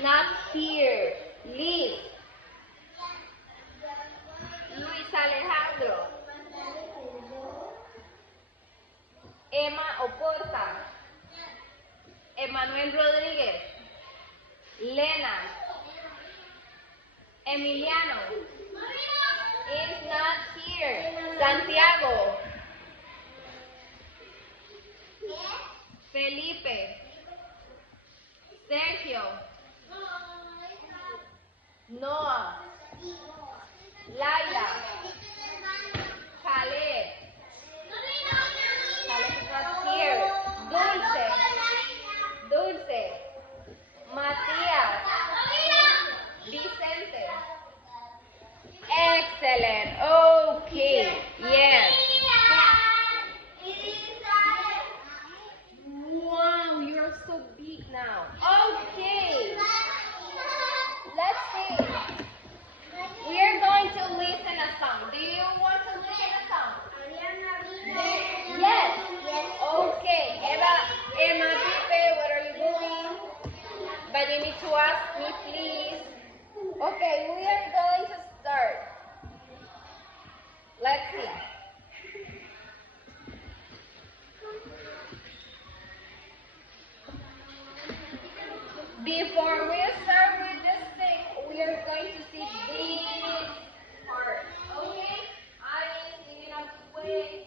not here. Liz. Luis Alejandro. Emma Oporta. Emanuel Rodríguez. Lena. Emiliano. Is not here. Santiago. Felipe. Sergio. Noah. Laila. Caleb. Caleb is not here. Dulce. Dulce. Matías. Vicente. Excellent. Okay. Yes. Wow, you're so big now. Okay. Let's see. We are going to listen a song. Do you want to listen a song? Yes. Okay. Emma, Pipe, what are you doing? But you need to ask me, please. Okay, we are going to start. Let's see. Before we start with this thing, we are going to see this part. Okay? I need you to wait.